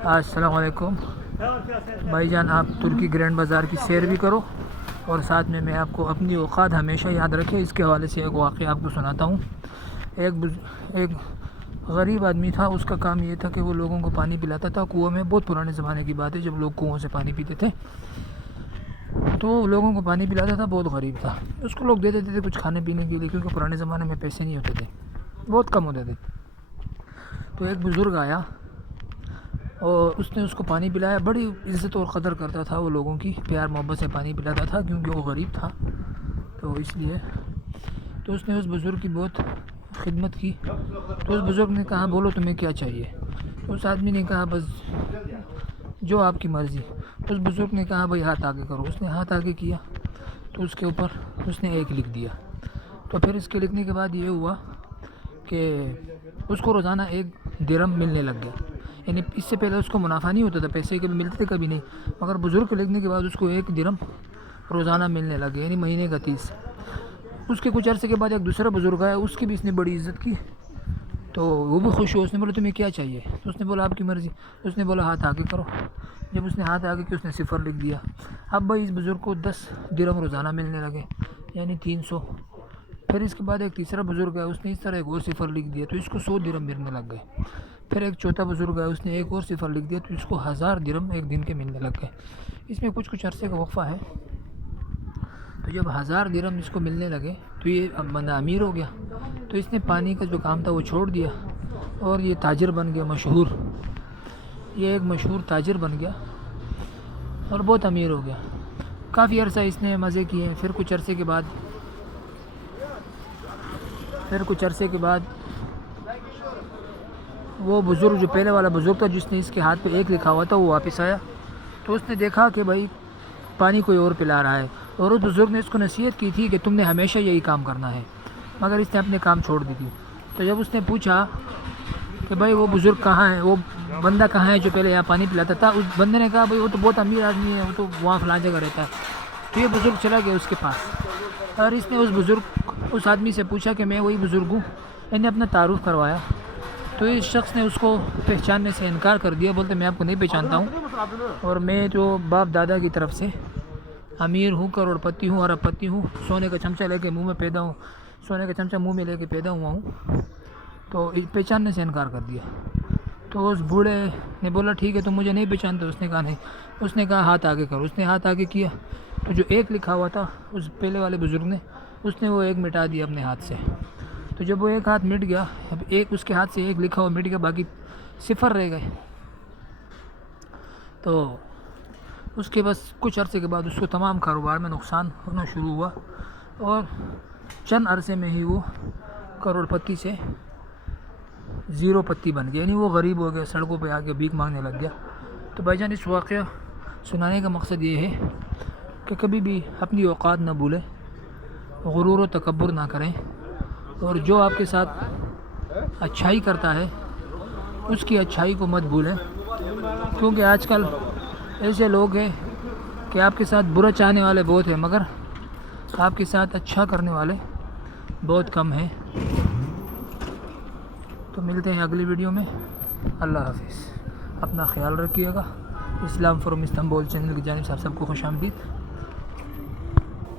السلام علیکم بھائی جان، آپ ترکی گرینڈ بازار کی سیر بھی کرو اور ساتھ میں آپ کو اپنی اوقات ہمیشہ یاد رکھے۔ اس کے حوالے سے ایک واقعہ آپ کو سناتا ہوں۔ ایک غریب آدمی تھا، اس کا کام یہ تھا کہ وہ لوگوں کو پانی پلاتا تھا کنویں میں۔ بہت پرانے زمانے کی بات ہے جب لوگ کنویں سے پانی پیتے تھے، تو وہ لوگوں کو پانی پلاتا تھا۔ بہت غریب تھا، اس کو لوگ دے دیتے تھے کچھ کھانے پینے کے لیے، کیونکہ پرانے زمانے میں پیسے نہیں ہوتے تھے، بہت کم ہوتے تھے۔ تو ایک بزرگ آیا اور اس نے اس کو پانی پلایا۔ بڑی عزت اور قدر کرتا تھا وہ لوگوں کی، پیار محبت سے پانی پلاتا تھا، کیونکہ وہ غریب تھا تو اس لیے۔ تو اس نے اس بزرگ کی بہت خدمت کی۔ تو اس بزرگ نے کہا، بولو تمہیں کیا چاہیے؟ اس آدمی نے کہا، بس جو آپ کی مرضی۔ اس بزرگ نے کہا، بھائی ہاتھ آگے کرو۔ اس نے ہاتھ آگے کیا تو اس کے اوپر اس نے 1 لکھ دیا۔ تو پھر اس کے لکھنے کے بعد یہ ہوا کہ اس کو روزانہ 1 درہم ملنے لگ گیا۔ یعنی اس سے پہلے اس کو منافع نہیں ہوتا تھا، پیسے کبھی ملتے تھے کبھی نہیں، مگر بزرگ کے لکھنے کے بعد اس کو 1 درہم روزانہ ملنے لگے، یعنی مہینے کا 30۔ اس کے کچھ عرصے کے بعد ایک دوسرا بزرگ آیا، اس کی بھی اس نے بڑی عزت کی، تو وہ بھی خوش ہوا۔ اس نے بولا، تمہیں کیا چاہیے؟ تو اس نے بولا، آپ کی مرضی۔ اس نے بولا، ہاتھ آگے کرو۔ جب اس نے ہاتھ آگے کیا، اس نے 0 لکھ دیا۔ اب بھائی اس بزرگ کو 10 درہم روزانہ ملنے لگے، یعنی 300۔ پھر اس کے بعد ایک تیسرا بزرگ آیا، اس نے اس طرح ایک اور 0 لکھ دیا، تو اس کو 100 درہم ملنے لگ گئے۔ پھر ایک چوتھا بزرگ آیا، اس نے ایک اور 0 لکھ دیا، تو اس کو 1000 درہم ایک دن کے ملنے لگ گئے۔ اس میں کچھ عرصے کا وقفہ ہے۔ تو جب 1000 درہم اس کو ملنے لگے تو یہ اب بندہ امیر ہو گیا۔ تو اس نے پانی کا جو کام تھا وہ چھوڑ دیا اور یہ تاجر بن گیا، مشہور۔ یہ ایک مشہور تاجر بن گیا اور بہت امیر ہو گیا۔ کافی عرصہ اس نے مزے کیے۔ پھر کچھ عرصے کے بعد وہ بزرگ، جو پہلے والا بزرگ تھا جس نے اس کے ہاتھ پہ 1 لکھا ہوا تھا، وہ واپس آیا۔ تو اس نے دیکھا کہ بھائی پانی کوئی اور پلا رہا ہے، اور اس بزرگ نے اس کو نصیحت کی تھی کہ تم نے ہمیشہ یہی کام کرنا ہے، مگر اس نے اپنے کام چھوڑ دی تھی۔ تو جب اس نے پوچھا کہ بھائی وہ بزرگ کہاں ہے، وہ بندہ کہاں ہے جو پہلے یہاں پانی پلاتا تھا، اس بندے نے کہا، بھائی وہ تو بہت امیر آدمی ہے، وہ تو وہاں فلاں جگہ رہتا ہے۔ تو یہ بزرگ چلا گیا اس کے پاس، اور اس نے اس آدمی سے پوچھا کہ میں وہی بزرگ ہوں۔ میں نے اپنا تعارف کروایا، تو اس شخص نے اس کو پہچاننے سے انکار کر دیا، بولتے میں آپ کو نہیں پہچانتا ہوں، اور میں جو باپ دادا کی طرف سے امیر ہوں، کروڑ پتی ہوں، ارب پتی ہوں، سونے کا چمچہ لے کے منہ میں پیدا ہوں، سونے کا چمچہ منہ میں لے کے پیدا ہوا ہوں۔ تو پہچاننے سے انکار کر دیا۔ تو اس بوڑھے نے بولا، ٹھیک ہے، تم مجھے نہیں پہچانتے؟ اس نے کہا نہیں۔ اس نے کہا، ہاتھ آگے کرو۔ اس نے ہاتھ آگے کیا تو جو 1 لکھا ہوا تھا اس پہلے والے بزرگ نے، اس نے وہ 1 مٹا دیا اپنے ہاتھ سے۔ تو جب وہ 1 ہاتھ مٹ گیا، اب اس کے ہاتھ سے 1 لکھا ہوا مٹ گیا، باقی 0 رہ گئے۔ تو اس کے بس کچھ عرصے کے بعد اس کو تمام کاروبار میں نقصان ہونا شروع ہوا، اور چند عرصے میں ہی وہ کروڑ پتی سے 0 پتی بن گیا، یعنی وہ غریب ہو گیا، سڑکوں پہ آ کے بھیک مانگنے لگ گیا۔ تو بھائی جان، اس واقعہ سنانے کا مقصد یہ ہے کہ کبھی بھی اپنی اوقات نہ بھولیں، غرور و تکبر نہ کریں، اور جو آپ کے ساتھ اچھائی کرتا ہے اس کی اچھائی کو مت بھولیں، کیونکہ آج کل ایسے لوگ ہیں کہ آپ کے ساتھ برا چاہنے والے بہت ہیں، مگر آپ کے ساتھ اچھا کرنے والے بہت کم ہیں۔ تو ملتے ہیں اگلی ویڈیو میں۔ اللہ حافظ، اپنا خیال رکھیے گا۔ اسلام فروم استنبول چینل کی جانب سے آپ سب کو خوش آمدید۔